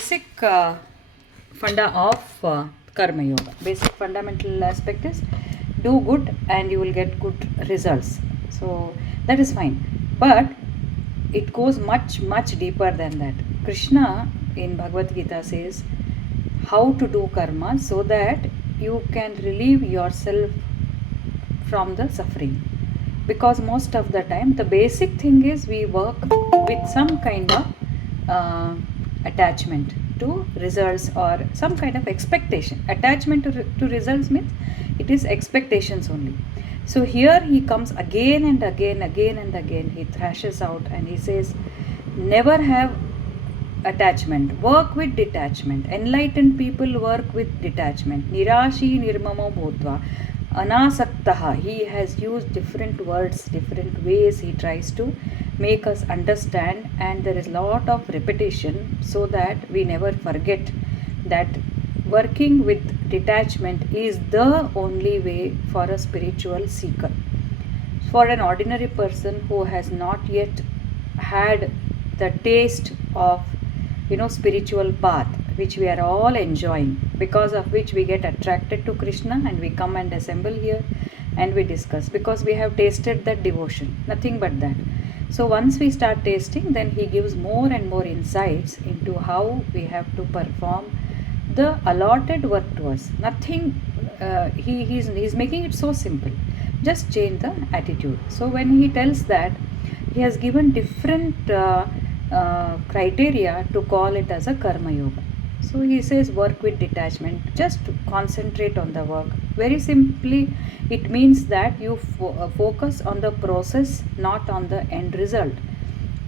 basic funda of karma yoga. Basic fundamental aspect is do good and you will get good results. So that is fine. But it goes much deeper than that. Krishna in Bhagavad Gita says how to do karma so that you can relieve yourself from the suffering. Because most of the time the basic thing is we work with some kind of attachment to results or some kind of expectation. Attachment to results means it is expectations only. So here he comes again and again, he thrashes out and he says, never have attachment, work with detachment. Enlightened people work with detachment. Nirashi nirmamo bhutva anasaktaha. He has used different words, different ways he tries to make us understand, and there is a lot of repetition so that we never forget that working with detachment is the only way for a spiritual seeker. For an ordinary person who has not yet had the taste of spiritual path which we are all enjoying, because of which we get attracted to Krishna and we come and assemble here and we discuss, because we have tasted that devotion, nothing but that. So once we start tasting, then he gives more and more insights into how we have to perform the allotted work to us. Nothing, he's making it so simple. Just change the attitude. So when he tells that, he has given different criteria to call it as a karma yoga. So he says work with detachment, just concentrate on the work. Very simply, it means that you focus on the process, not on the end result.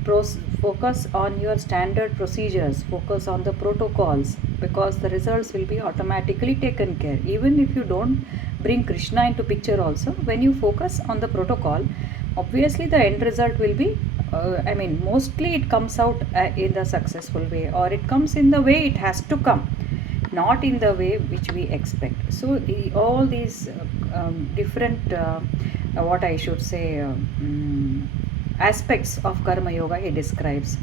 Focus on your standard procedures, focus on the protocols, because the results will be automatically taken care. Even if you don't bring Krishna into picture also, when you focus on the protocol, obviously the end result will be mostly it comes out in the successful way, or it comes in the way it has to come, not in the way which we expect. So all these different what I should say aspects of karma yoga he describes.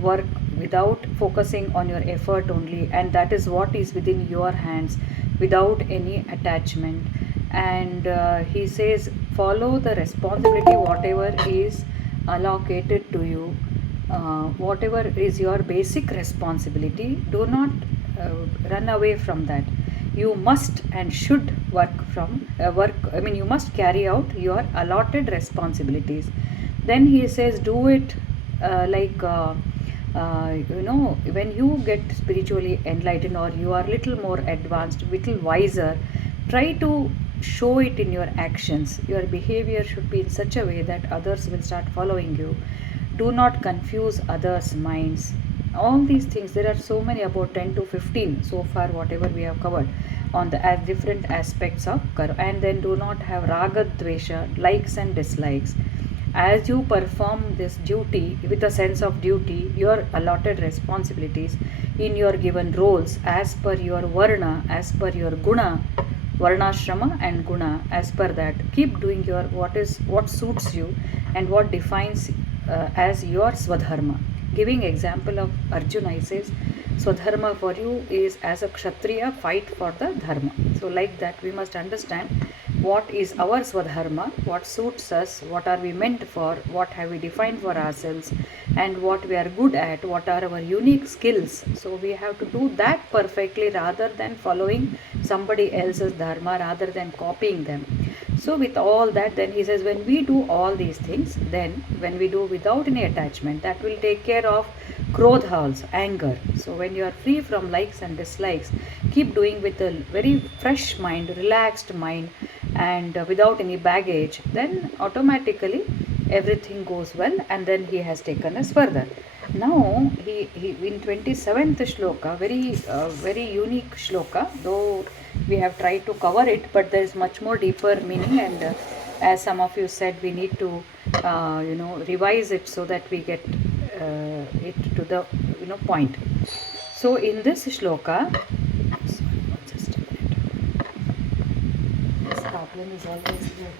Work without focusing on your effort only, and that is what is within your hands, without any attachment. And he says follow the responsibility, whatever is allocated to you, whatever is your basic responsibility. Do not run away from that. You must and should you must carry out your allotted responsibilities. Then he says do it when you get spiritually enlightened, or you are little more advanced, little wiser, try to show it in your actions. Your behavior should be in such a way that others will start following you. Do not confuse others' minds. All these things, there are so many, about 10 to 15 so far, whatever we have covered on the different aspects of karma. And then do not have raga dvesha, likes and dislikes. As you perform this duty with a sense of duty, your allotted responsibilities in your given roles, as per your varna, as per your guna, varnashrama and guna, as per that, keep doing your what suits you and what defines as your swadharma. Giving example of Arjuna, he says swadharma for you is, as a kshatriya, fight for the dharma. So like that, we must understand what is our swadharma, what suits us, what are we meant for, what have we defined for ourselves, and what we are good at, what are our unique skills. So we have to do that perfectly, rather than following somebody else's dharma, rather than copying them. So with all that, then he says when we do all these things, then when we do without any attachment, that will take care of krodha also, anger. So when you are free from likes and dislikes, keep doing with a very fresh mind, relaxed mind, and without any baggage, then automatically everything goes well. And then he has taken us further. Now he in 27th shloka, very unique shloka, though we have tried to cover it, but there is much more deeper meaning, and as some of you said, we need to revise it so that we get it to the point. So in this shloka, just a minute, this problem is always there.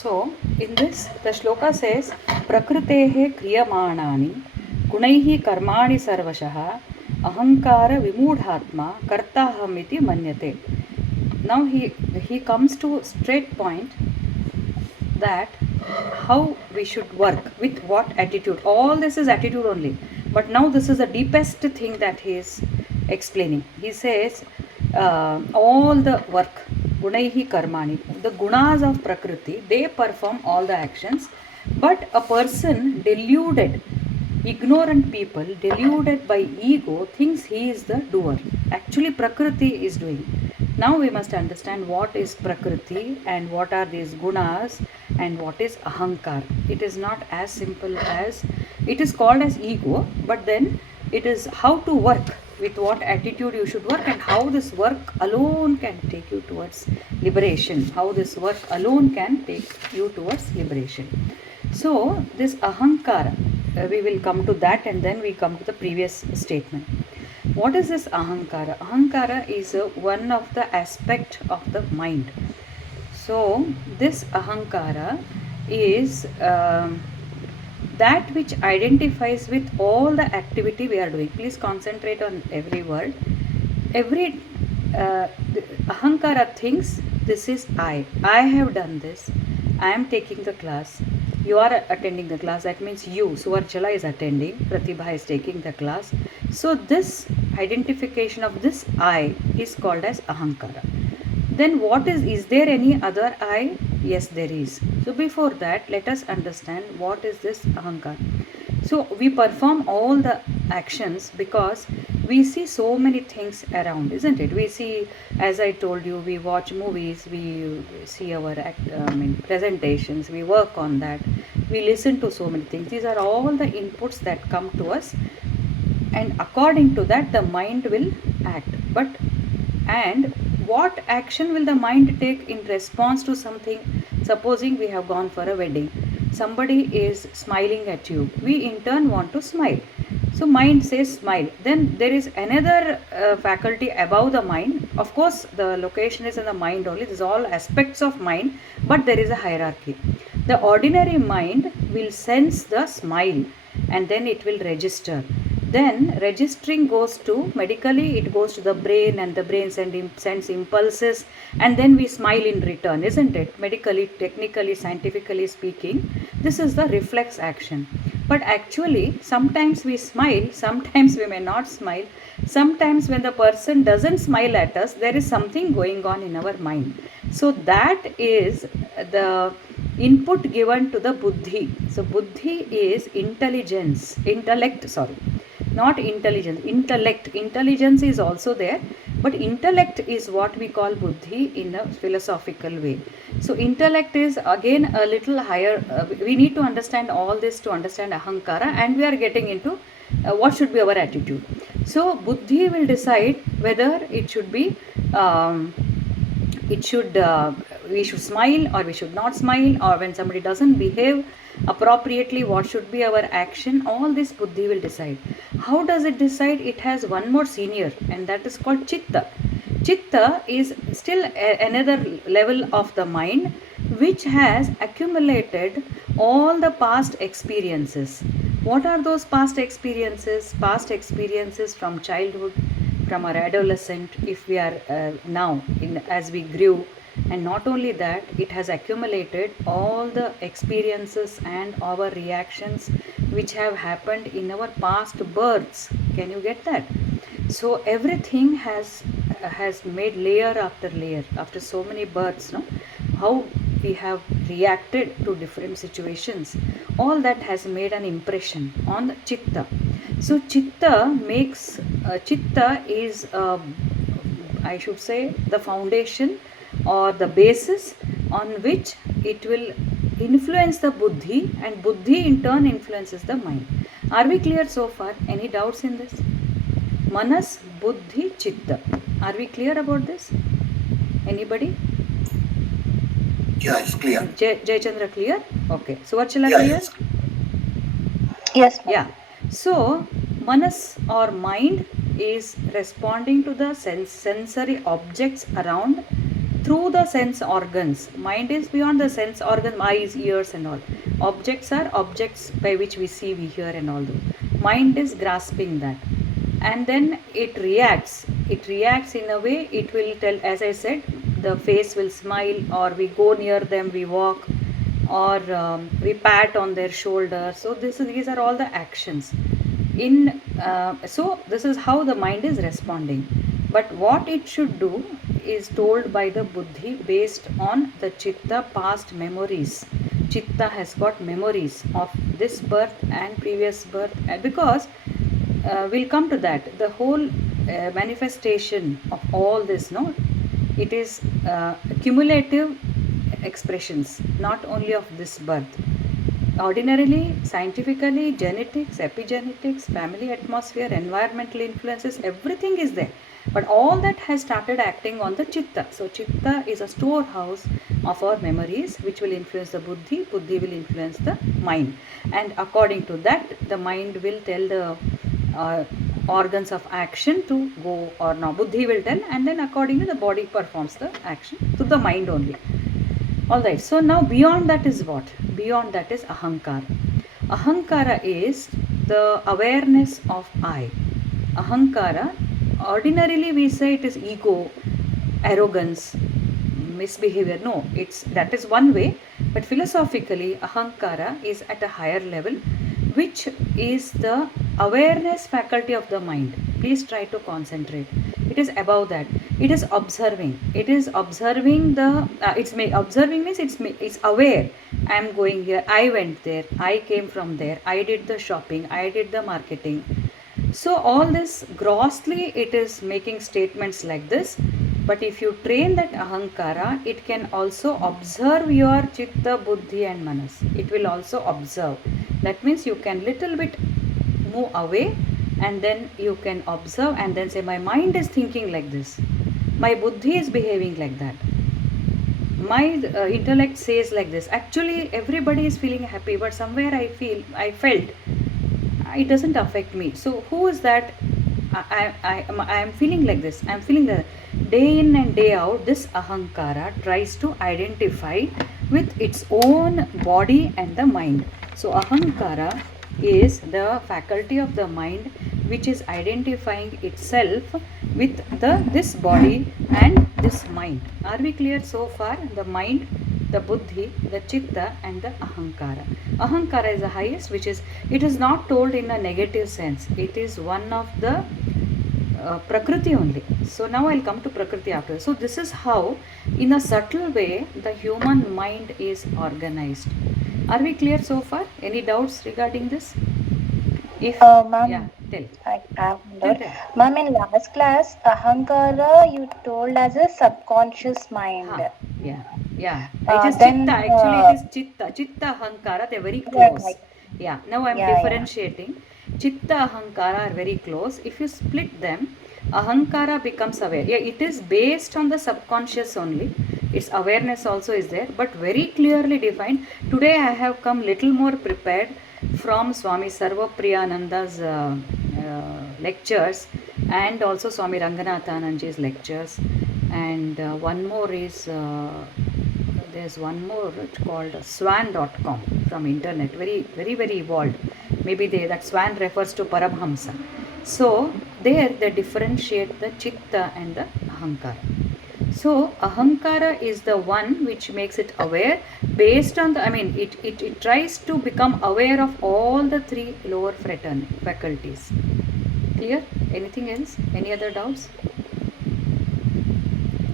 So, in this, the shloka says, Prakritehe kriyamanani gunaihi karmani sarvashaha ahankara vimudhatma kartahamiti manyate. Now he comes to straight point that how we should work with what attitude. All this is attitude only, but now this is the deepest thing that he is explaining. He says all the work, gunaihi karmani, the gunas of prakriti, they perform all the actions, but a person deluded, ignorant people deluded by ego thinks he is the doer. Actually prakriti is doing. Now we must understand what is prakriti and what are these gunas and what is ahankar. It is not as simple as it is called as ego, but then it is how to work, with what attitude you should work, and how this work alone can take you towards liberation. How this work alone can take you towards liberation. So this ahankara, we will come to that and then we come to the previous statement. What is this ahankara? Ahankara is one of the aspect of the mind. So this ahankara is that which identifies with all the activity we are doing. Please concentrate on every word. Every ahankara thinks this is I have done this, I am taking the class, you are attending the class, that means you, Suvarchala is attending, Pratibha is taking the class. So this identification of this I is called as ahankara. Then what is there any other I? Yes, there is. So before that, let us understand what is this ahankara. So we perform all the actions because we see so many things around, isn't it? We see, as I told you, we watch movies, we see our presentations, we work on that, we listen to so many things. These are all the inputs that come to us, and according to that the mind will act. And what action will the mind take in response to something? Supposing we have gone for a wedding, somebody is smiling at you, we in turn want to smile, so mind says smile. Then there is another faculty above the mind. Of course the location is in the mind only, this is all aspects of mind, but there is a hierarchy. The ordinary mind will sense the smile and then it will register. Then registering goes to, medically it goes to the brain, and the brain sends impulses, and then we smile in return, isn't it? Medically, technically, scientifically speaking, this is the reflex action. But actually sometimes we smile, sometimes we may not smile. Sometimes when the person doesn't smile at us, there is something going on in our mind. So that is the input given to the buddhi. So buddhi is not intelligence, intellect. Intelligence is also there, but intellect is what we call buddhi in a philosophical way. So intellect is again a little higher. We need to understand all this to understand ahankara, and we are getting into what should be our attitude. So buddhi will decide whether it should be we should smile or we should not smile, or when somebody doesn't behave appropriately, what should be our action. All this buddhi will decide. How does it decide? It has one more senior, and that is called chitta. Chitta is still another level of the mind which has accumulated all the past experiences. What are those past experiences? Past experiences from childhood, from our adolescent, if we are now as we grew. And not only that, it has accumulated all the experiences and our reactions which have happened in our past births. Can you get that? So everything has made layer after layer after so many births, no? How we have reacted to different situations, all that has made an impression on chitta. So chitta is I should say the foundation or the basis on which it will influence the buddhi, and buddhi in turn influences the mind. Are we clear so far? Any doubts in this? Manas, buddhi, chitta. Are we clear about this? Anybody? Yeah, it's clear. Jayachandra clear? Okay. Suvarchala clear? Yes. Yes, ma'am. Yeah. So manas or mind is responding to the sensory objects around, through the sense organs. Mind is beyond the sense organ, eyes, ears, and all. Objects are objects by which we see, we hear, and all that. Mind is grasping that, and then it reacts. It reacts in a way. It will tell, as I said, the face will smile, or we go near them, we walk, or we pat on their shoulder. So these are all the actions. So this is how the mind is responding. But what it should do is told by the buddhi based on the chitta past memories. Chitta has got memories of this birth and previous birth, because we'll come to that. The whole manifestation of all this, no, it is cumulative expressions, not only of this birth. Ordinarily, scientifically, genetics, epigenetics, family atmosphere, environmental influences, everything is there. But all that has started acting on the chitta. So chitta is a storehouse of our memories, which will influence the buddhi. Buddhi will influence the mind. And according to that, the mind will tell the organs of action to go or no. Buddhi will tell, and then accordingly the body performs the action through the mind only. Alright, so now beyond that is what? Beyond that is ahankara. Ahankara is the awareness of I. Ahankara, ordinarily we say it is ego, arrogance, misbehavior. No, that is one way, but philosophically ahankara is at a higher level, which is the awareness faculty of the mind. Please try to concentrate. It is above that. It is observing. It is observing the. Observing means it's aware. I am going here. I went there. I came from there. I did the shopping. I did the marketing. So all this grossly, it is making statements like this. But if you train that ahankara, it can also observe your chitta, buddhi, and manas. It will also observe. That means you can little bit move away, and then you can observe and then say, my mind is thinking like this, my buddhi is behaving like that, my intellect says like this. Actually everybody is feeling happy, but somewhere I felt it doesn't affect me. So who is that? I am feeling like this, I am feeling that. Day in and day out, this ahankara tries to identify with its own body and the mind. So ahankara is the faculty of the mind which is identifying itself with this body and this mind. Are we clear so far? The mind, the buddhi, the chitta, and the ahankara. Ahankara is the highest, it is not told in a negative sense. It is one of the prakriti only. So now I'll come to prakriti after. So this is how, in a subtle way, the human mind is organized. Are we clear so far? Any doubts regarding this? Ma'am, yeah, tell. I have doubt. Ma'am, in last class, ahankara you told as a subconscious mind. Yeah. It is chitta. Actually, it is chitta. Chitta, ahankara, they're very close. Yeah. Now I'm differentiating. Chitta, ahankara are very close. If you split them, ahankara becomes aware. Yeah, it is based on the subconscious only. Its awareness also is there, but very clearly defined. Today I have come little more prepared from Swami Sarvapriyananda's lectures, and also Swami Ranganathananji's lectures, and one more is there's one more called swan.com from internet, very evolved. Maybe that swan refers to Paramahamsa. So there they differentiate the chitta and the ahankara. So ahankara is the one which makes it aware based on it tries to become aware of all the three lower faculties. Clear? Anything else? Any other doubts?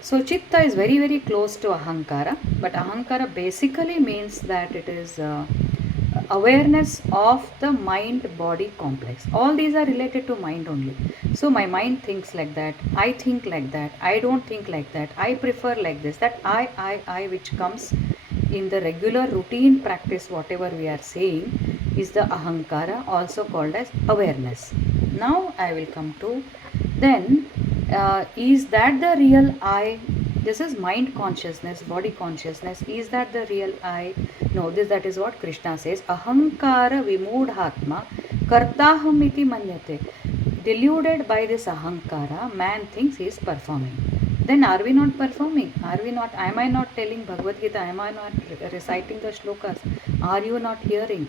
So chitta is very close to ahankara, but ahankara basically means that it is awareness of the mind-body complex. All these are related to mind only. So my mind thinks like that, I think like that, I don't think like that, I prefer like this. That I which comes in the regular routine practice, whatever we are saying, is the ahankara, also called as awareness. Now I will come to, then is that the real I? This is mind consciousness, body consciousness. Is that the real I? No, that is what Krishna says. Ahankara vimudhatma kartaham iti manyate. Deluded by this ahankara, man thinks he is performing. then are we not performing? Are we not? Am I not telling Bhagavad Gita? Am I not reciting the shlokas? Are you not hearing?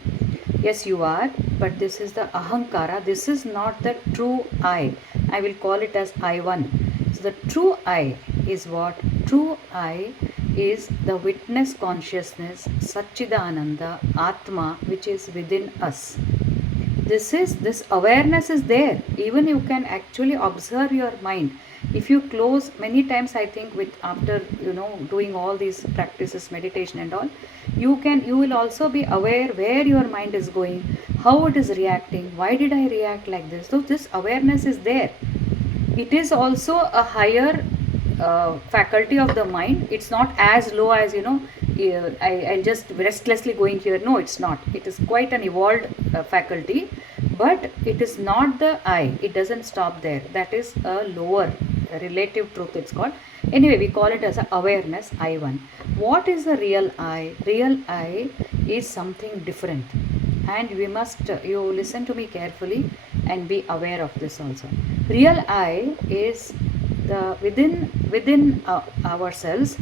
Yes, you are, but this is the ahankara. This is not the true I. I will call it as I1. So the true I is what? True I is the witness consciousness, Satchidananda, Atma, which is within us. This awareness is there. Even you can actually observe your mind. If you close many times, I think, with after doing all these practices, meditation and all, you will also be aware where your mind is going, how it is reacting, why did I react like this. So this awareness is there. It is also a higher faculty of the mind. It's not as low as I'll just restlessly going here. No, it's not. It is quite an evolved faculty, but it is not the I. It doesn't stop there. That is a lower relative truth, it's called. Anyway, we call it as a awareness, I1. What is the real I? Real I is something different, and we must you listen to me carefully and be aware of this also. Real I is the within ourselves,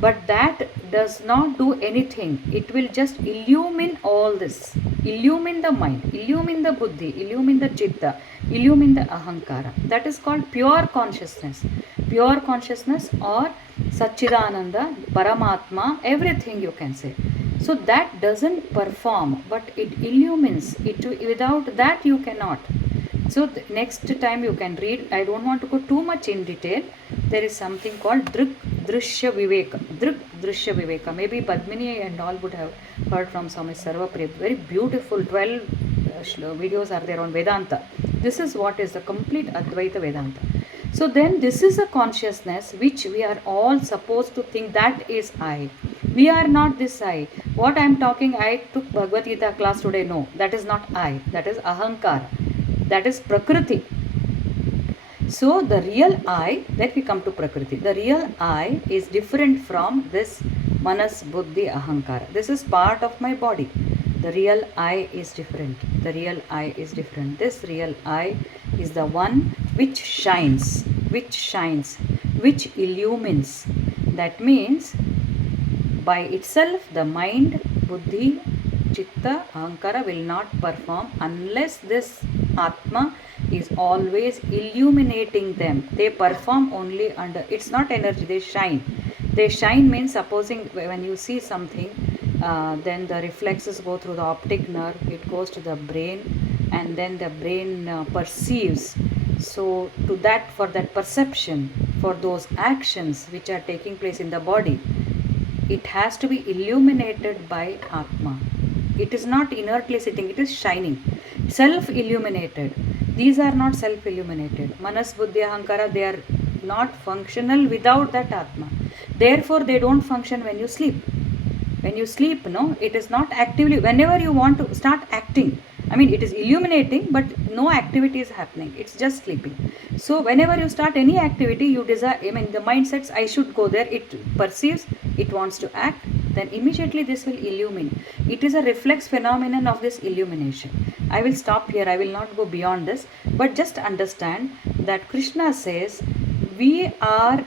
but that does not do anything. It will just illumine all this, illumine the mind, illumine the buddhi, illumine the chitta, illumine the ahankara. That is called pure consciousness. Pure consciousness or Satchidananda, Paramatma, everything you can say. So that doesn't perform, but it illumines. Without that you cannot. So next time you can read. I don't want to go too much in detail. There is something called Drishya Viveka. Drishya Viveka. Maybe Padmini and all would have heard from Swami Sarvapriya. Very beautiful 12 videos are there on Vedanta. This is what is the complete Advaita Vedanta. So then this is a consciousness which we are all supposed to think that is I. We are not this I. What I am talking, I took Bhagavad Gita class today. No, that is not I. That is Ahankara. That is Prakriti. So the real I, that we come to Prakriti. The real I is different from this Manas, Buddhi, Ahankara. This is part of my body. The real I is different. The real I is different. This real I is the one which shines, which illumines. That means by itself the mind, buddhi, chitta, ahankara will not perform unless this Atma is always illuminating them. They perform only under, it's not energy, they shine. They shine means, supposing when you see something, then the reflexes go through the optic nerve, it goes to the brain, and then the brain perceives. So to that, for that perception, for those actions which are taking place in the body, it has to be illuminated by Atma. It is not inertly sitting, it is shining, self-illuminated. These are not self-illuminated. Manas, Buddhi, Ahankara, they are not functional without that Atma. Therefore, they don't function when you sleep. When you sleep, no, it is not actively, whenever you want to start acting, I mean, it is illuminating, but no activity is happening. It's just sleeping. So whenever you start any activity, you desire, I mean, the mind sets, I should go there. It perceives, it wants to act. Then immediately this will illumine. It is a reflex phenomenon of this illumination. I will stop here. I will not go beyond this. But just understand that Krishna says, we are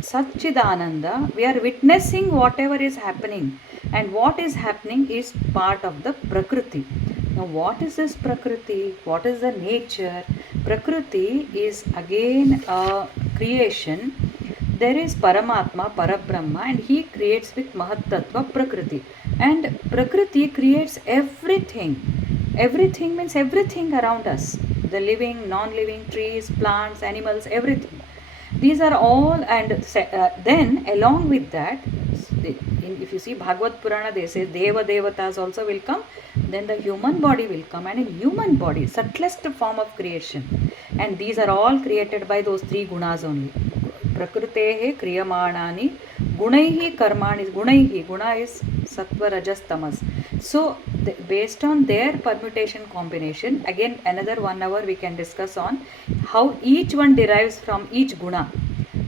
Satchidananda. We are witnessing whatever is happening. And what is happening is part of the Prakriti. Now, what is this Prakriti? What is the nature? Prakriti is again a creation. There is Paramatma, Parabrahma, and he creates with Mahatattva Prakriti. And Prakriti creates everything. Everything means everything around us. The living, non-living, trees, plants, animals, everything. These are all, and then along with that, if you see Bhagavad Purana, they say Deva Devatas also will come, then the human body will come, and in human body, subtlest form of creation. And these are all created by those three gunas only. Prakritehe kriyamanani gunaihi karmani. Gunaihi, guna is sattva, rajas, tamas. So based on their permutation combination, again another 1 hour we can discuss on how each one derives from each guna.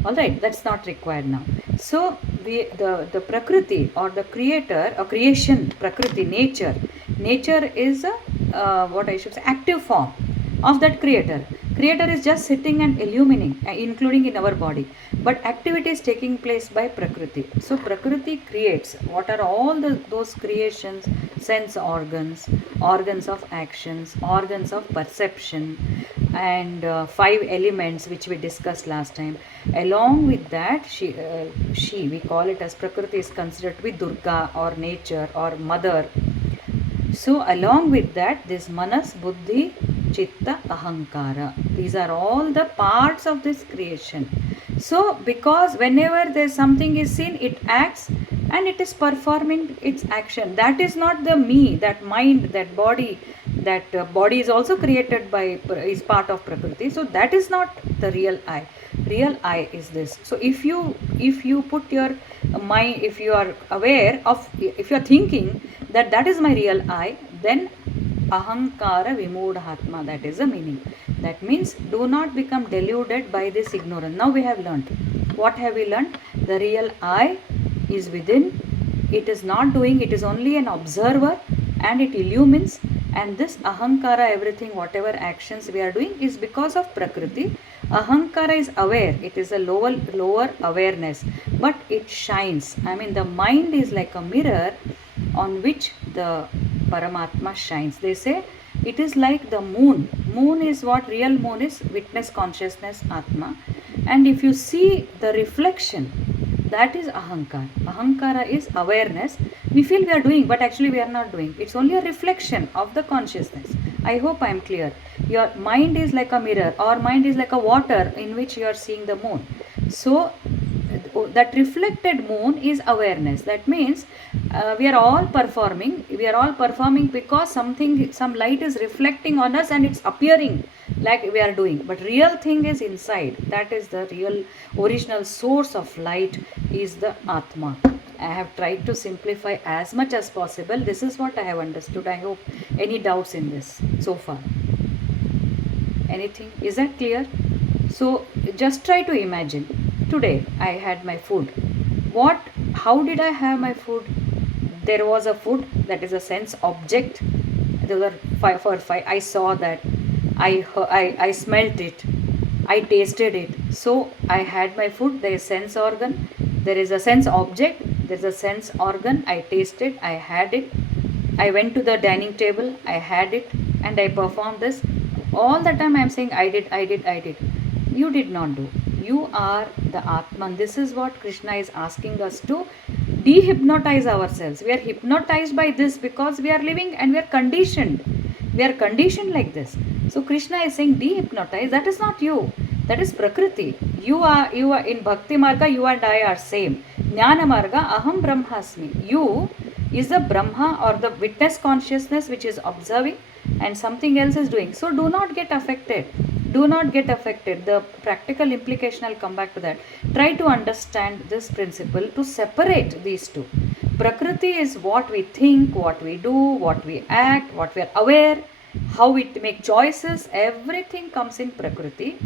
Alright, that's not required now. So the Prakriti or the creator or creation, Prakriti, nature is what I should say, active form of that creator. Creator is just sitting and illumining, including in our body. but activity is taking place by Prakriti. So Prakriti creates. What are all those creations? Sense organs, organs of actions, organs of perception, and five elements which we discussed last time. Along with that, she we call it as Prakriti is considered to be Durga or nature or mother. So along with that, this Manas, Buddhi, Chitta, Ahankara. These are all the parts of this creation. So because whenever there's something is seen, it acts and it is performing its action. That is not the me, that mind, that body. That body is also created by, is part of Prakriti. So that is not the real I. Real I is this. So if you put your mind, if you are aware of, if you are thinking that that is my real I, then ahankara vimudhatma, that is the meaning. That means do not become deluded by this ignorance. Now we have learnt. What have we learnt? The real I is within. It is not doing, it is only an observer, and it illumines. And this ahankara, everything, whatever actions we are doing, is because of Prakriti. Ahankara is aware, it is a lower awareness, but it shines. I mean, the mind is like a mirror on which the Paramatma shines. They say it is like the moon. Moon is what? Real moon is witness consciousness, Atma. And if you see the reflection, that is ahankara. Ahankara is awareness. We feel we are doing, but actually we are not doing. It's only a reflection of the consciousness. I hope I am clear. Your mind is like a mirror, or mind is like a water in which you are seeing the moon. So that reflected moon is awareness. That means we are all performing. We are all performing because some light is reflecting on us and it's appearing like we are doing. But real thing is inside. That is the real original source of light, is the Atma. I have tried to simplify as much as possible. This is what I have understood. I hope any doubts in this so far. Anything? Is that clear? So just try to imagine. Today I had my food. How did I have my food? There was a food, that is a sense object. There were five. I saw that. I smelt it. I tasted it. So I had my food. There is sense organ. There is a sense object. There is a sense organ. I tasted. I had it. I went to the dining table. I had it, and I performed this. All the time I am saying I did. You did not do. You are the Atman. This is what Krishna is asking us to dehypnotize ourselves. We are hypnotized by this because we are living and we are conditioned. We are conditioned like this. So Krishna is saying dehypnotize. That is not you. That is Prakriti. You are in Bhakti Marga, you and I are same. Jnana Marga, Aham Brahmasmi. You is the Brahma or the witness consciousness which is observing, and something else is doing. So do not get affected. Do not get affected. The practical implication, I'll come back to that. Try to understand this principle to separate these two. Prakriti is what we think, what we do, what we act, what we are aware, how we make choices. Everything comes in Prakriti.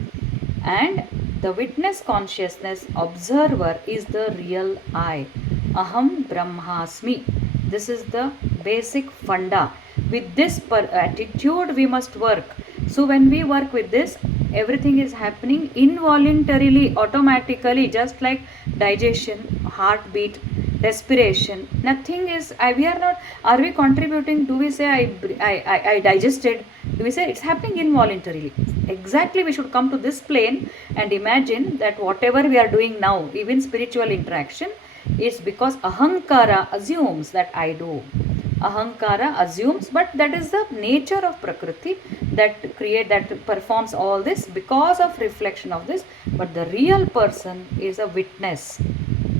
And the witness consciousness, observer, is the real I. Aham Brahmasmi. This is the basic funda. With this attitude we must work. So when we work with this, everything is happening involuntarily, automatically, just like digestion, heartbeat, respiration. Nothing is, we are not, are we contributing? Do we say I digested? Do we say it's happening involuntarily? Exactly, we should come to this plane and imagine that whatever we are doing now, even spiritual interaction, is because ahankara assumes that I do. Ahankara assumes, but that is the nature of Prakriti that performs all this because of reflection of this. But the real person is a witness.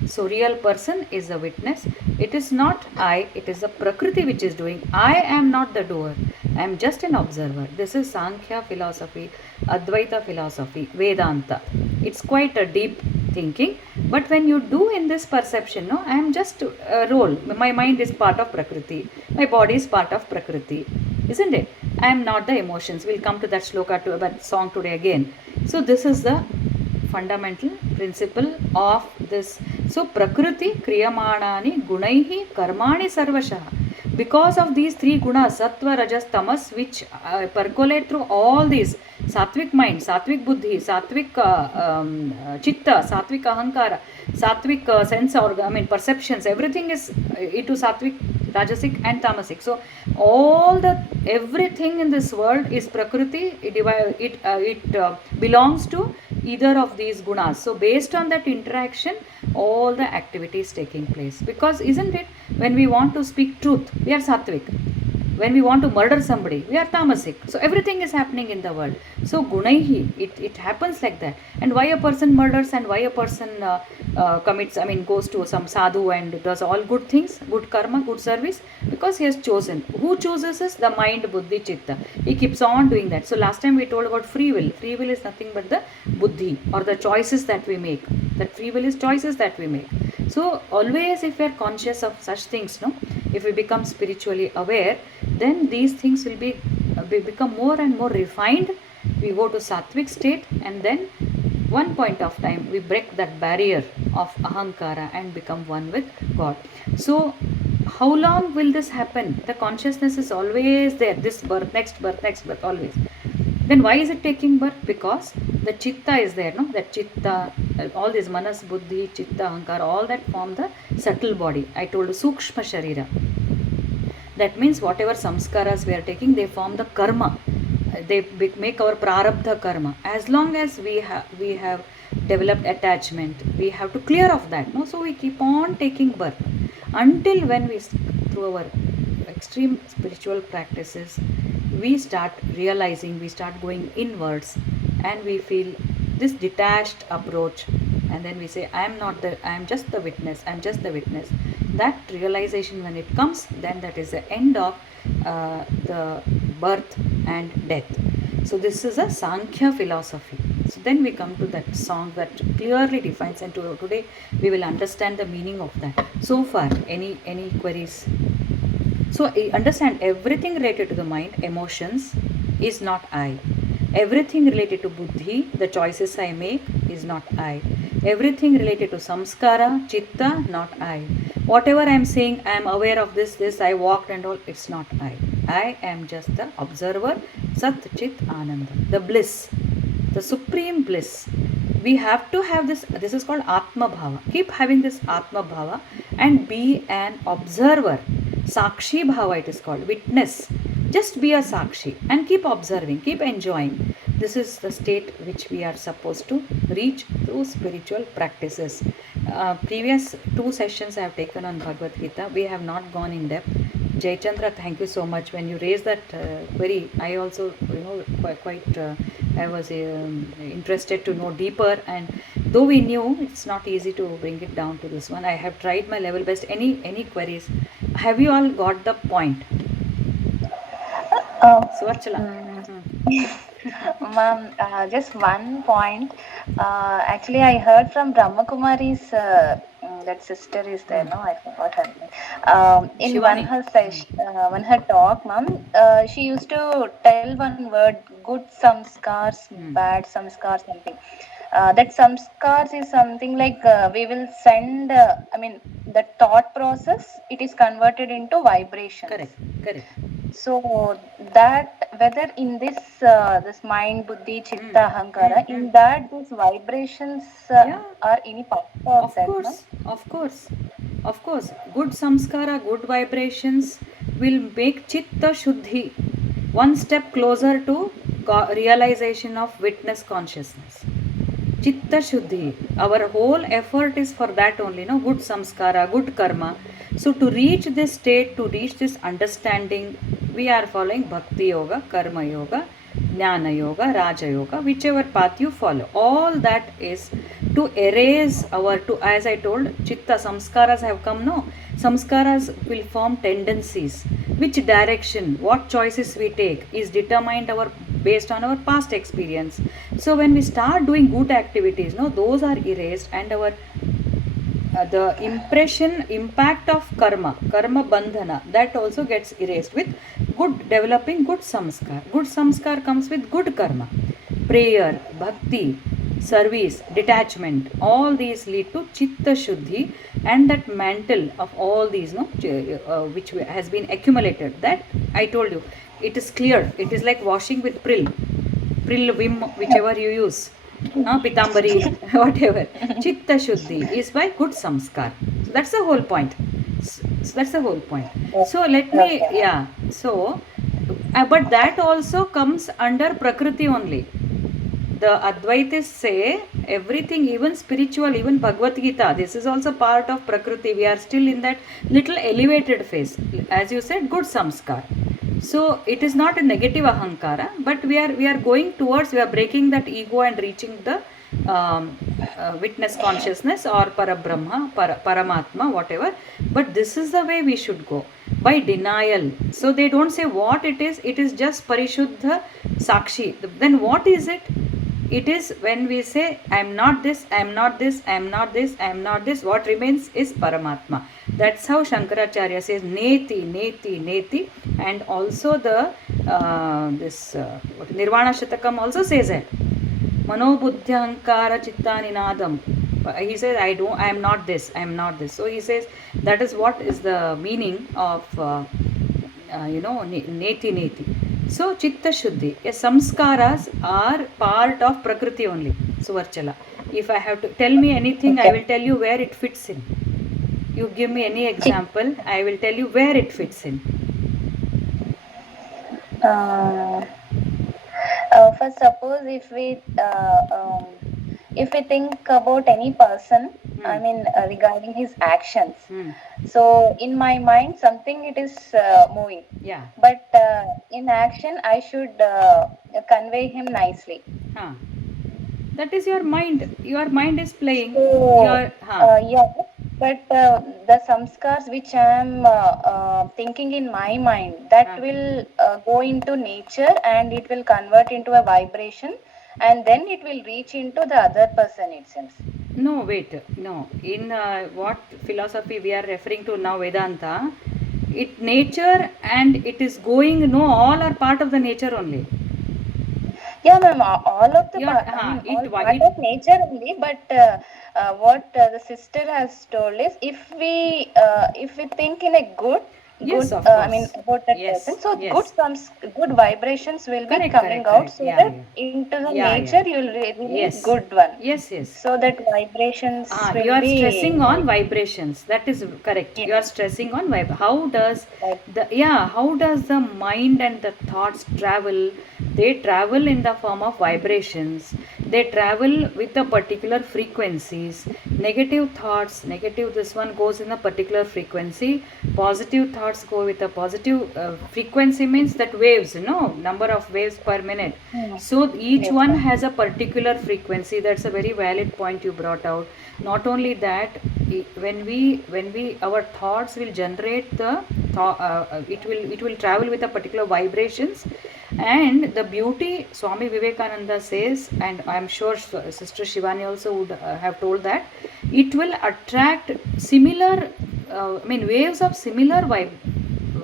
So real person is a witness. It is not I, it is the Prakriti which is doing. I am not the doer. I am just an observer. This is Sankhya philosophy, Advaita philosophy, Vedanta. It's quite a deep thinking. But when you do in this perception, no, I am just a role. My mind is part of Prakriti. My body is part of Prakriti. Isn't it? I am not the emotions. We'll come to that shloka, to that song today again. So this is the fundamental principle of this. So Prakriti Kriyamanani Gunaihi Karmani Sarvashah. Because of these three gunas, sattva, rajas, tamas, which percolate through all these, sattvic mind, sattvic buddhi, sattvic chitta, sattvic ahankara, sattvic sense organ, I mean perceptions, everything is into sattvic, rajasic and tamasic. So everything in this world is prakriti. It belongs to either of these gunas. So based on that interaction, all the activities taking place. Because isn't it, when we want to speak truth, we are sattvic. When we want to murder somebody, we are tamasic. So everything is happening in the world. So gunaihi, it happens like that. And why a person murders and why a person commits, I mean goes to some sadhu and does all good things, good karma, good service? Because he has chosen. Who chooses is the mind, buddhi, chitta. He keeps on doing that. So last time we told about free will. Free will is nothing but the buddhi, or the choices that we make. That free will is choices that we make. So always if we are conscious of such things, no, if we become spiritually aware, then these things will become more and more refined. We go to sattvic state, and then one point of time we break that barrier of ahankara and become one with God. So how long will this happen? The consciousness is always there, this birth, next birth, next birth, always. Then why is it taking birth? Because the chitta is there, no? That chitta, all these manas, buddhi, chitta, ahankara, all that form the subtle body. I told you, sukshma sharira. That means whatever samskaras we are taking, they form the karma. They make our prarabdha karma. As long as we have developed attachment, we have to clear off that, no? So we keep on taking birth until when we, through our extreme spiritual practices, we start realizing, we start going inwards, and we feel this detached approach, and then we say, I am just the witness, I am just the witness. That realization, when it comes, then that is the end of the birth and death. So this is a Sankhya philosophy. So then we come to that song that clearly defines, and today we will understand the meaning of that. So far, any queries? So understand, everything related to the mind, emotions, is not I. Everything related to buddhi, the choices I make, is not I. Everything related to samskara, chitta, not I. Whatever I am saying, I am aware of this, I walked and all, it's not I. I am just the observer, Sat Chit Ananda, the bliss, the supreme bliss. We have to have this is called Atma Bhava. Keep having this Atma Bhava and be an observer. Sakshi Bhava it is called, witness. Just be a Sakshi and keep observing, keep enjoying. This is the state which we are supposed to reach through spiritual practices. Previous 2 sessions I have taken on Bhagavad Gita. We have not gone in depth. Jayachandra, thank you so much. When you raised that query, I also, I was interested to know deeper. And though we knew, it's not easy to bring it down to this one. I have tried my level best. Any queries? Have you all got the point? Suvarchala. Ma'am, just one point. Actually, I heard from Brahmakumari's that sister is there. No, I forgot her name. In Shivani. one her talk, ma'am, she used to tell one word: good samskars, bad samskars, something. That samskars is something like we will send. The thought process, it is converted into vibrations. Correct. So that whether in this mind, buddhi, chitta, ahankara, in that these vibrations are any part of that, no? Of course. Good samskara, good vibrations will make chitta shuddhi, one step closer to realization of witness consciousness. Chitta shuddhi, our whole effort is for that only, no? Good samskara, good karma. So to reach this state, to reach this understanding, we are following bhakti yoga, karma yoga, jnana yoga, raja yoga, whichever path you follow. All that is to erase as I told, chitta samskaras have come, no? Samskaras will form tendencies. Which direction, what choices we take is determined based on our past experience. So when we start doing good activities, no, those are erased, and our the impact of karma bandhana, that also gets erased with developing good samskar. Good samskar comes with good karma, prayer, bhakti, service, detachment, all these lead to chitta shuddhi, and that mantle of all these, no, which has been accumulated, that I told you, it is cleared. It is like washing with prill, vim, whichever you use, pitambari, whatever. Chitta shuddhi is by good samskar. So that's the whole point. So that's the whole point. So let me, Okay. yeah. So, but that also comes under Prakriti only. The Advaitis say everything, even spiritual, even Bhagavad Gita, this is also part of Prakriti. We are still in that little elevated phase. As you said, good samskar. So it is not a negative ahankara, but we are going towards, we are breaking that ego and reaching the witness consciousness or Parabrahma, Paramatma, whatever. But this is the way we should go, by denial. So they don't say what it is just Parishuddha Sakshi. Then what is it? It is when we say, I am not this, I am not this, I am not this, I am not this, what remains is Paramatma. That's how Shankaracharya says Neti, Neti, Neti. And also the this Nirvana Shatakam also says it. Manobuddhyankara chitta ninadam. He says, I am not this, I am not this. So he says that is what is the meaning of neti neti. So chitta shuddhi, yes, samskaras are part of Prakriti only. Suvarchala. If I have to tell me anything, I Okay. will tell you where it fits in. You give me any example, I will tell you where it fits in. Uh, First, suppose if we think about any person, I Hmm. mean, regarding his actions. Hmm. So, in my mind, something it is moving, Yeah. but in action, I should convey him nicely. Huh. That is your mind. Your mind is playing. So, Your huh. yeah, but the samskars which I am thinking in my mind, that Huh. will go into nature and it will convert into a vibration, and then it will reach into the other person itself. No, wait. No. In what philosophy we are referring to now, Vedanta, it nature and it is going. No, all are part of the nature only. Yeah, ma'am, all of the Your part, I mean, all part it of nature only, but what the sister has told is if we think in a good, yes, of I mean, course. about that person, Yes, so yes. good vibrations will be Correct, coming correct, out, correct. so Yeah, that yeah. into the Yeah, yeah. nature you'll release Yes. good one. Yes, yes. So that vibrations You will are be stressing on vibrations. That is correct. yeah, You are stressing on How does like, how does the mind and the thoughts travel? They travel in the form of vibrations. They travel with a particular frequencies. Negative thoughts, negative, this one goes in a particular frequency. Positive thoughts go with a positive frequency, means that waves, number of waves per minute. hmm, So each yes, one ma'am. has a particular frequency. That's a very valid point you brought out. Not only that, when we our thoughts will generate it will travel with a particular vibrations. And the beauty, Swami Vivekananda says, and I'm sure Sister Shivani also would have told that, it will attract similar, waves of similar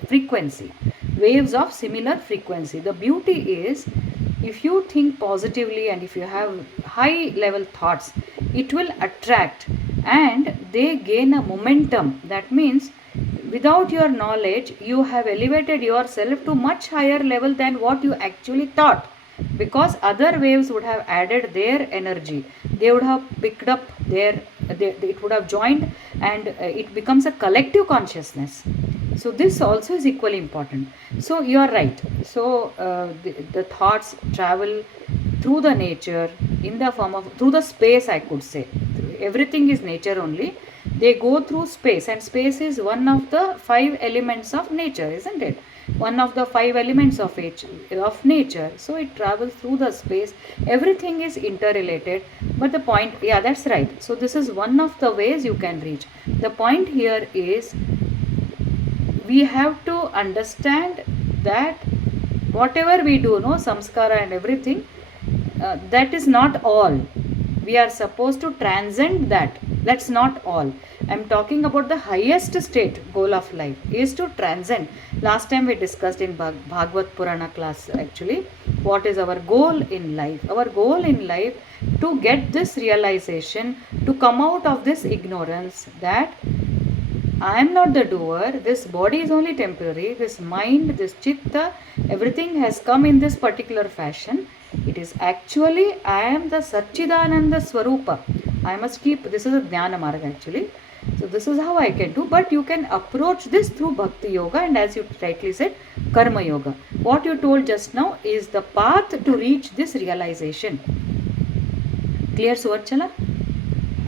frequency. Waves of similar frequency. The beauty is, if you think positively and if you have high level thoughts, it will attract, and they gain a momentum. That means, without your knowledge, you have elevated yourself to much higher level than what you actually thought, because other waves would have added their energy. They would have picked up it would have joined, and it becomes a collective consciousness. So this also is equally important. So you are right. So the thoughts travel through the nature, in the form of, through the space, I could say. Everything is nature only. They go through space, and space is one of the five elements of nature, isn't it? One of the five elements of nature. So it travels through the space. Everything is interrelated. But the point, yeah, that's right. So this is one of the ways you can reach. The point here is, we have to understand that whatever we do, no, samskara and everything, that is not all. We are supposed to transcend that. That's not all. I'm talking about the highest state goal of life is to transcend. Last time we discussed in Bhagavad Purana class actually what is our goal in life. Our goal in life to get this realization, to come out of this ignorance that I am not the doer, this body is only temporary, this mind, this chitta, everything has come in this particular fashion. It is actually, I am the Satchidananda Swarupa. I must keep, this is a Jnana Marga actually. So this is how I can do, but you can approach this through Bhakti Yoga and as you rightly said, Karma Yoga. What you told just now is the path to reach this realization. Clear, Suvarchala?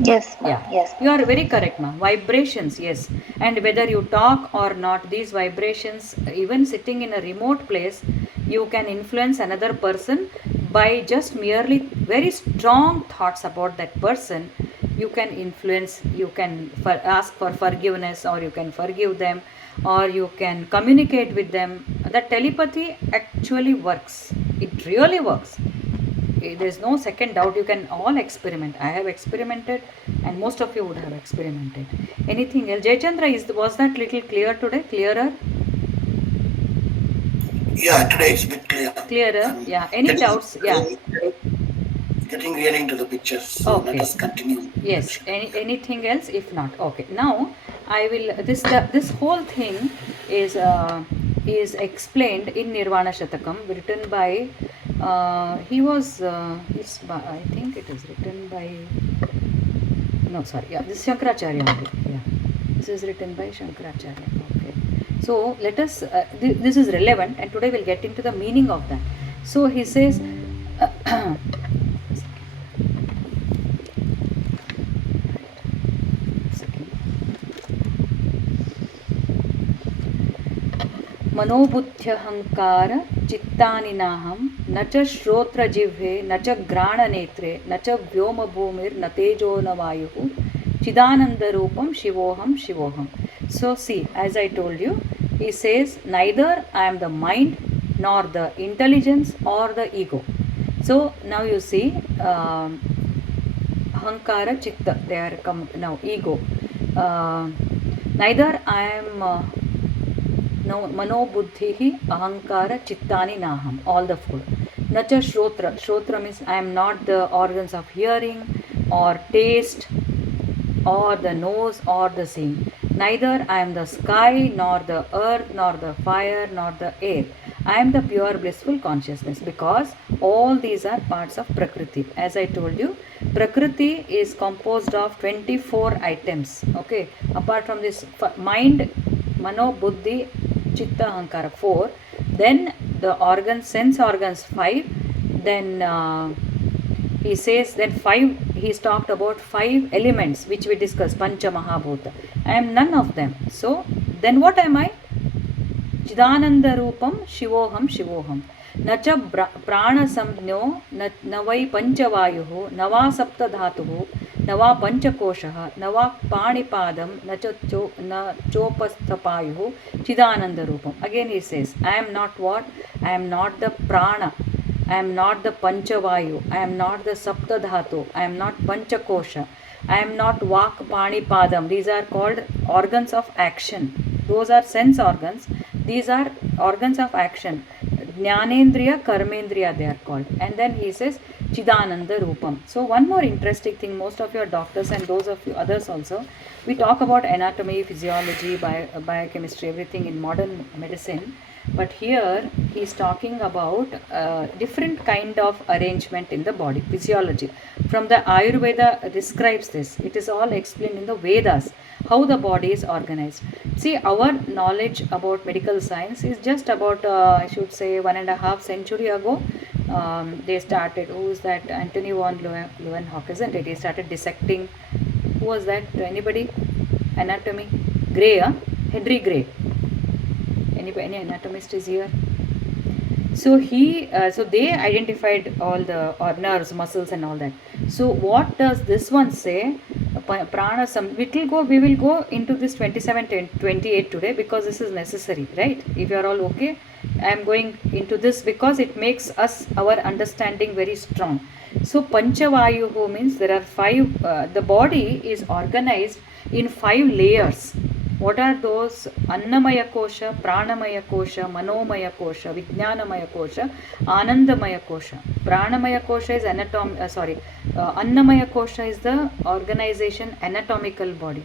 Yes, ma'am. Yeah, Yes. you are very correct, ma'am. Vibrations, yes. And whether you talk or not, these vibrations, even sitting in a remote place, you can influence another person by just merely very strong thoughts about that person. You can influence, you can ask for forgiveness, or you can forgive them, or you can communicate with them. The telepathy actually works. It really works. There's no second doubt. You can all experiment. I have experimented and most of you would have experimented. Anything else? Jaychandra, was that little clear today? Clearer? Yeah, today it's a bit clear. Clearer? Yeah. Any doubts? Yeah. Getting really into the pictures. So Okay. let us continue. Yes. Anything else? If not, okay. Now I will. This whole thing is explained in Nirvana Shatakam, written by. He was. I think it is written by. No, sorry. Yeah, this is Shankaracharya only. Yeah, this is written by Shankaracharya. Okay. So let us. This is relevant, and today we'll get into the meaning of that. So he says. मनोबुद्ध्यहंकार चित्तानि नाहं न च श्रोत्रजिह्वे न च घ्राणनेत्रे न च व्योमभूमिर्न तेजो न वायुः चिदानंदरूपम शिवोहम शिवोहम. So see, as I told you, he says neither I am the mind nor the intelligence or the ego. So now you see ahankara chitta, they are come now ego. Neither I am no mano buddhi ahankara chittani naham, all the four. Nacha shrotra, shrotra means I am not the organs of hearing or taste or the nose or the seeing. Neither I am the sky nor the earth nor the fire nor the air. I am the pure blissful consciousness, because all these are parts of Prakriti. As I told you, Prakriti is composed of 24 items. Okay, apart from this mind, mano, buddhi, chitta, ahankara 4, then the organs, sense organs 5, then he says that 5, he's talked about 5 elements which we discussed, pancha mahabhuta. I am none of them. So then what am I? Chidananda Rupam Shivoham Shivoham. Nacha Prana Samnyo Navai Panchavayuhu Nava Sapta Dhatuhu Nava Panchakoshaha Nava Panipadam Nacha Chopasthapayuhu Chidananda Rupam. Again he says, I am not what? I am not the Prana. I am not the Panchavayu. I am not the Sapta Dhatu. I am not Panchakosha. I am not Vak Pani Padam. These are called organs of action. Those are sense organs. These are organs of action. Jnanendriya, Karmendriya they are called. And then he says Chidananda Rupam. So one more interesting thing, most of your doctors and those of you others also, we talk about anatomy, physiology, biochemistry, everything in modern medicine. But here he is talking about different kind of arrangement in the body, physiology. From the Ayurveda describes this. It is all explained in the Vedas, how the body is organized. See, our knowledge about medical science is just about, I should say, 1.5 century ago. They started, who is that? Anthony von Leeuwenhoek, isn't it? He started dissecting. Who was that? Anybody? Anatomy? Gray, huh? Henry Gray. Any anatomist is here? So so they identified all the nerves, muscles, and all that. So what does this one say? Prana. We will go into this 27-28 today because this is necessary, right? If you are all okay, I am going into this because it makes our understanding very strong. So Panchavayuhu means there are 5. The body is organized in 5 layers. What are those? Annamaya kosha, pranamaya kosha, manomaya kosha, vijnanamaya kosha, anandamaya kosha. Pranamaya kosha is Annamaya kosha is the organization, anatomical body.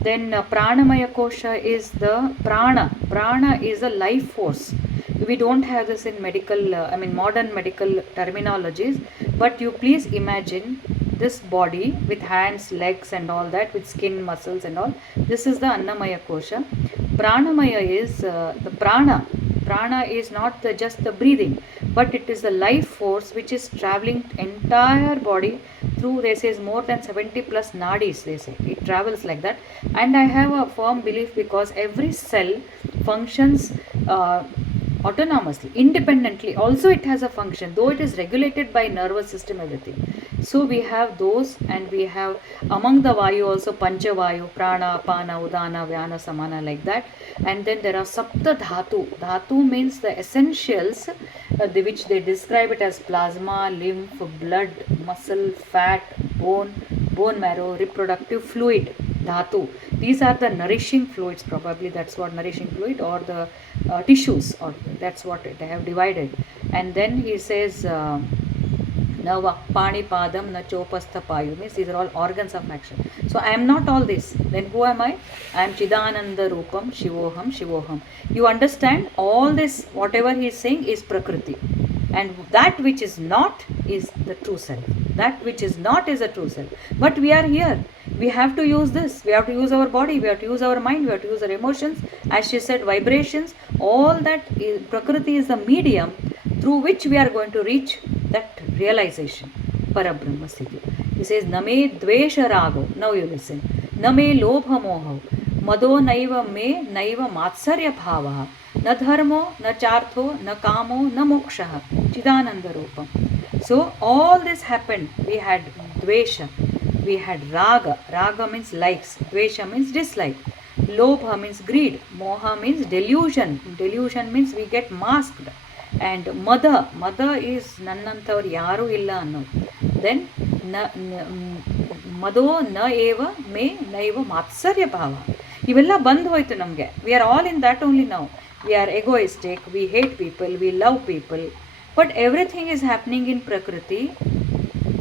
Then pranamaya kosha is the prana. Prana is a life force. We don't have this in medical, modern medical terminologies, but you please imagine this body with hands, legs, and all that, with skin, muscles, and all. This is the Annamaya kosha. Pranamaya is the prana. Prana is not just the breathing, but it is the life force which is traveling entire body through. They say is more than 70 plus nadis. They say it travels like that, and I have a firm belief because every cell functions autonomously, independently. Also, it has a function, though it is regulated by nervous system, everything. So we have those, and we have among the Vayu also Pancha Vayu, Prana, Apana, Udana, Vyana, Samana, like that. And then there are Sapta Dhatu. Dhatu means the essentials, which they describe it as plasma, lymph, blood, muscle, fat, bone marrow, reproductive fluid. Dhatu. These are the nourishing fluids, probably that's what nourishing fluid, or the tissues, or that's what they have divided. And then he says, na Pani Padam, na Chopastha Payu, means these are all organs of action. So I am not all this. Then who am I? I am Chidananda Rupam, Shivoham, Shivoham. You understand all this, whatever he is saying is Prakriti. And that which is not is the true self. That which is not is a true self. But we are here. We have to use this. We have to use our body. We have to use our mind. We have to use our emotions. As she said, vibrations. All that is, Prakriti is the medium through which we are going to reach that realization. Parabrahma Sthiti. He says, Name Dvesha Rago. Now you listen. Name Lobha Moha. Mado Naiva Me Naiva Matsarya Bhavaha. Na dharmo, na chartho, na kamo, na mokshaha. Chidananda Rupam. So all this happened. We had dvesha, we had raga. Raga means likes, dvesha means dislike. Lobha means greed, moha means delusion. Delusion means we get masked. And mada is nannantavar yaru illa anno. Then mado na eva me naiva matsarya bhava. Ivella ಬಂದು ಹೋಯ್ತು ನಮಗೆ. We are all in that only now. We are egoistic, we hate people, we love people, but everything is happening in Prakriti.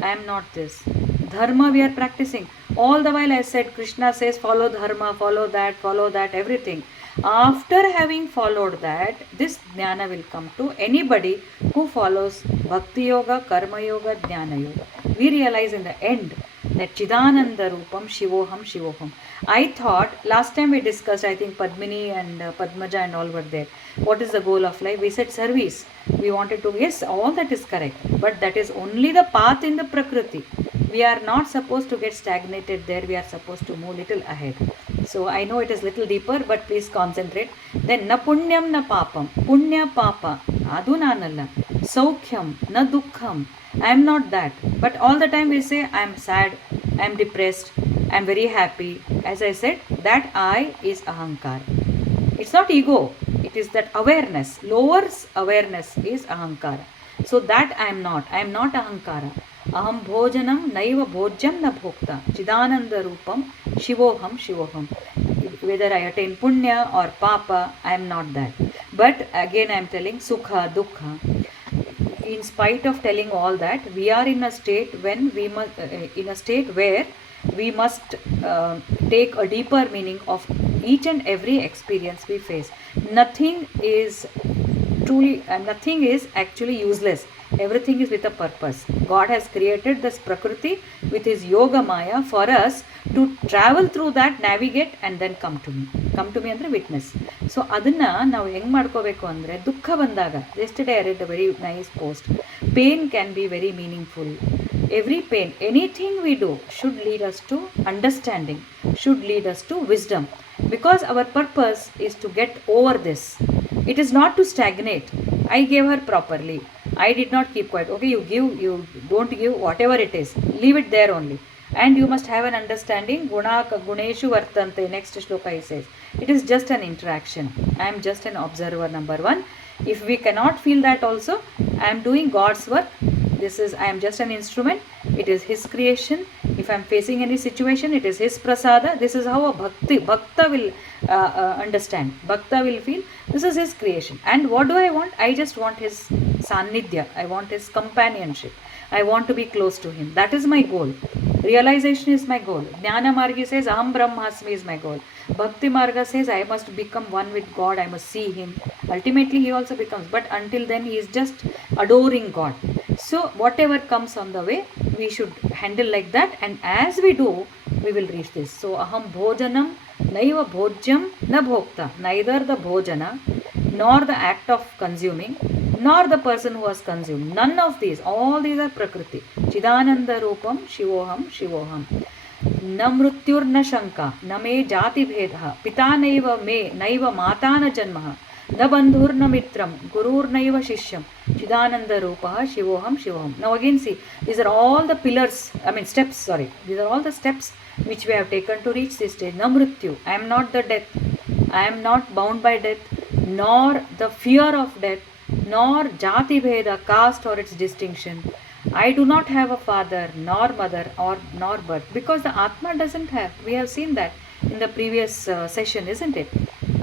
I am not this. Dharma we are practicing. All the while I said, Krishna says follow dharma, follow that, everything. After having followed that, this jnana will come to anybody who follows Bhakti Yoga, Karma Yoga, Jnana Yoga. We realize in the end that Chidananda Rupam, Shivoham, Shivoham. I thought, last time we discussed, I think Padmini and Padmaja and all were there. What is the goal of life? We said service. We wanted to, yes, all that is correct. But that is only the path in the Prakriti. We are not supposed to get stagnated there. We are supposed to move little ahead. So I know it is little deeper, but please concentrate. Then na punyam na papam. Punya papa. Adu nanalla. Saukhyam na dukkham. I am not that. But all the time we say I am sad, I am depressed, I am very happy. As I said, that I is ahankara. It's not ego. It is that awareness. Lowers awareness is ahankara. So that I am not. I am not ahankara. Aham bhojanam naiva bhojyam na bhokta. Chidananda rupam shivoham shivoham. Whether I attain punya or papa, I am not that. But again I am telling sukha, dukkha. In spite of telling all that, we are in a state when we must, where we must take a deeper meaning of each and every experience we face. Nothing is actually useless. Everything is with a purpose. God has created this Prakriti with his Yoga Maya for us to travel through that, navigate, and then come to me. Come to me andre witness. So adana ನಾವು ಹೆಂಗ್ ಮಾಡ್ಕೋಬೇಕು ಅಂದ್ರೆ ದುಃಖ ಬಂದಾಗ, yesterday I read a very nice post. Pain can be very meaningful. Every pain, anything we do should lead us to understanding, should lead us to wisdom, because our purpose is to get over this. It is not to stagnate. I gave her properly. I did not keep quiet. Okay, you give, you don't give, whatever it is, leave it there only. And you must have an understanding. Gunaka guneshu vartante. Next shloka he says, it is just an interaction. I am just an observer, number one. If we cannot feel that also, I am doing God's work. I am just an instrument. It is his creation. If I'm facing any situation, it is his prasada. This is how a bhakta will understand. Bhakta will feel this is his creation. And what do I want? I just want his sannidhya. I want his companionship. I want to be close to him. That is my goal. Realization is my goal. Jnana Margi says Aham Brahmasmi is my goal. Bhakti Marga says I must become one with God. I must see him. Ultimately he also becomes. But until then he is just adoring God. So whatever comes on the way, we should handle like that. And as we do, we will reach this. So Aham Bhojanam Naiva Bhojyam Na Bhokta. Neither the Bhojana nor the act of consuming nor the person who has consumed. None of these. All these are Prakriti. Chidananda Rupam Shivoham Shivoham. न मृत्युर्न शंका न मे जाति भेदः पिता नैव मे नैव माता न जन्मः न बंधुर्न मित्रम गुरुर्नैव शिष्यम चिदानंद रूपः शिवोहम शिवोहम. Now again see, these are all the pillars, steps, sorry. These are all the steps which we have taken to reach this stage. Na mrityu, I am not the death. I am not bound by death, nor the fear of death, nor jati bheda, caste or its distinction. I do not have a father, nor mother, or nor birth, because the Atma doesn't have. We have seen that in the previous session, isn't it?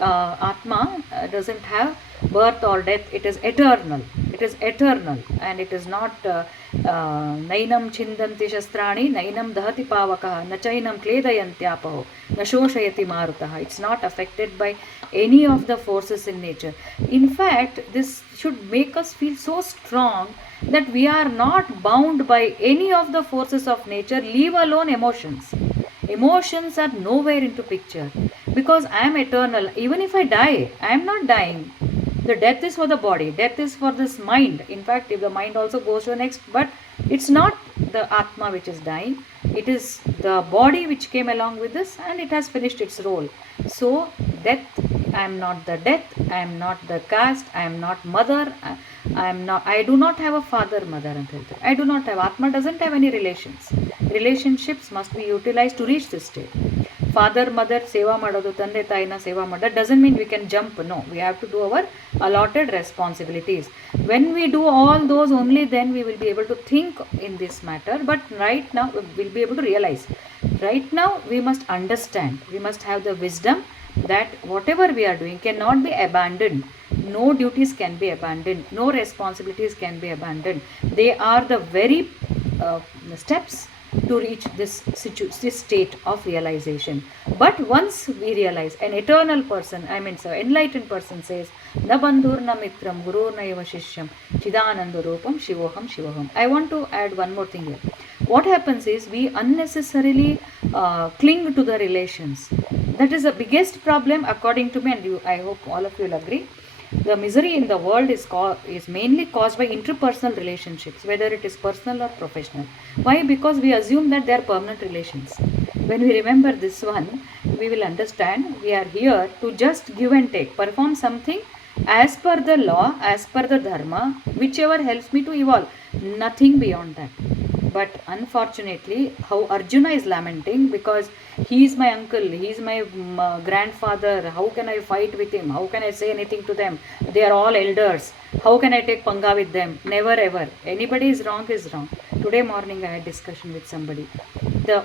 Atma doesn't have birth or death. It is eternal. It is eternal, and it is not nainam chindanti shastrani, nainam dahati pavakaha, na chainam kledayantyapaho, na shoshayati marutaha. It's not affected by any of the forces in nature. In fact, this should make us feel so strong that we are not bound by any of the forces of nature, leave alone emotions. Emotions are nowhere into picture, because I am eternal. Even if I die, I am not dying. The death is for the body, death is for this mind. In fact, if the mind also goes to the next, but it's not the Atma which is dying, it is the body which came along with this, and it has finished its role. So death, I am not the death, I am not the caste, I am not mother, I do not have a father, mother, and father. I do not have. Atma doesn't have any relations. Relationships must be utilized to reach this state. Father, mother, seva madodu, tande taina seva mada doesn't mean we can jump. No, we have to do our allotted responsibilities. When we do all those, only then we will be able to think in this matter. But right now, we will be able to realize. Right now, we must understand. We must have the wisdom that whatever we are doing cannot be abandoned. No duties can be abandoned. No responsibilities can be abandoned. They are the very steps to reach this state of realization. But once we realize, an eternal person, enlightened person says, Na bandhur na mitram guru na eva shishyam chidananda rupam shivoham shivoham. I want to add one more thing here. What happens is we unnecessarily cling to the relations. That is the biggest problem according to me, and I hope all of you will agree. The misery in the world is mainly caused by interpersonal relationships, whether it is personal or professional. Why? Because we assume that they are permanent relations. When we remember this one, we will understand we are here to just give and take, perform something as per the law, as per the dharma, whichever helps me to evolve. Nothing beyond that. But unfortunately, how Arjuna is lamenting, because he is my uncle, he is my grandfather, how can I fight with him, how can I say anything to them, they are all elders, how can I take panga with them? Never ever. Anybody is wrong is wrong. Today morning I had discussion with somebody, the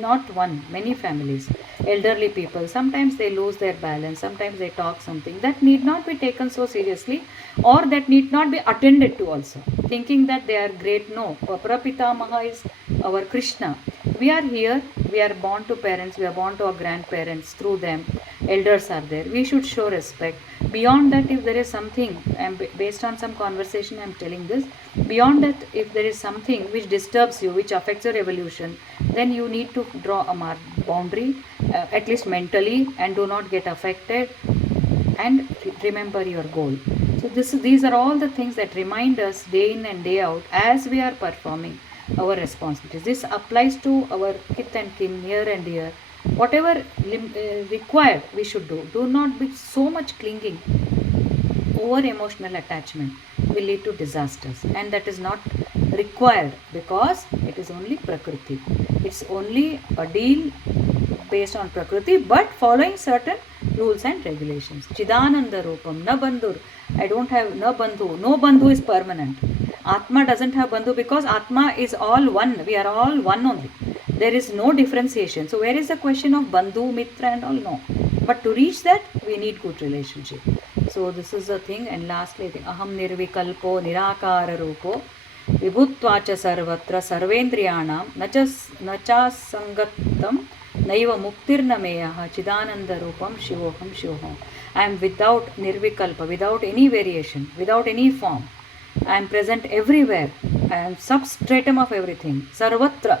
not one, many families, elderly people, sometimes they lose their balance, sometimes they talk something that need not be taken so seriously, or that need not be attended to also, thinking that they are great. No, Prapitamaha is our Krishna. We are here, we are born to parents, we are born to our grandparents, through them, elders are there. We should show respect. Beyond that, if there is something, based on some conversation I am telling this, beyond that, if there is something which disturbs you, which affects your evolution, then you need to draw a boundary, at least mentally, and do not get affected, and remember your goal. So these are all the things that remind us day in and day out as we are performing our responsibilities. This applies to our kith and kin, near and dear. Whatever required, we should do. Do not be so much clinging. Over emotional attachment will lead to disasters, and that is not required, because it is only Prakriti. It's only a deal based on Prakriti, but following certain rules and regulations. Chidananda Rupam, na bandhur. I don't have na bandhu. No bandhu is permanent. Atma doesn't have Bandhu because Atma is all one. We are all one only. There is no differentiation. So where is the question of Bandhu, Mitra and all? No. But to reach that, we need good relationship. So this is the thing. And lastly, Aham Nirvikalpo Nirakara Rupo Vibhutvacha Sarvatra Sarvendriyanam Nacha Sangatam Naiva Muktirnameyaha Chidananda Rupam Shivoham Shivoham. I am without Nirvikalpa, without any variation, without any form. I am present everywhere. I am substratum of everything. Sarvatra.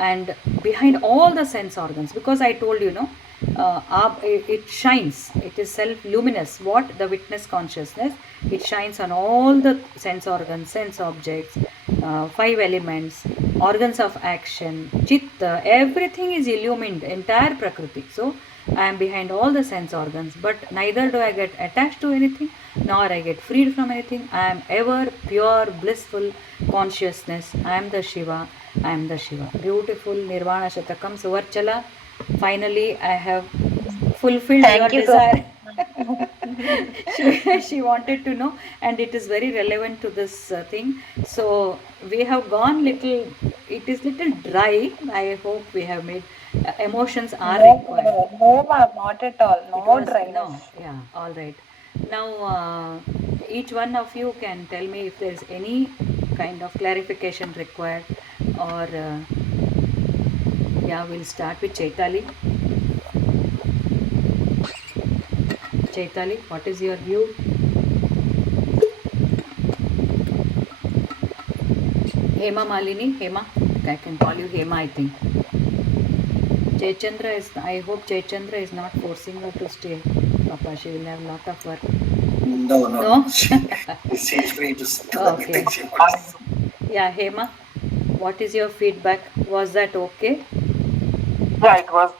And behind all the sense organs. Because I told you, it shines. It is self-luminous. What? The witness consciousness. It shines on all the sense organs, sense objects, 5 elements, organs of action, chitta. Everything is illumined. Entire Prakriti. So, I am behind all the sense organs. But neither do I get attached to anything, nor I get freed from anything. I am ever pure, blissful consciousness. I am the Shiva. I am the Shiva. Beautiful Nirvana Shatakam. Suvarchala. Finally, I have fulfilled Thank your you so desire. much. She wanted to know, and it is very relevant to this thing. So we have gone little. It is little dry. I hope we have made emotions are required. No, ma'am, not at all. It No was dryness. no, yeah, all right. Now, each one of you can tell me if there is any kind of clarification required, or yeah, we'll start with Chaitali. Chaitali, what is your view? Hema Malini, Hema, I can call you Hema, I think. Chaitchandra is, I hope Chaitchandra is not forcing her to stay. Papa, she will have a lot of work. No. No? She's free to Okay. Yeah, Hema, what is your feedback? Was that okay? Yeah, it was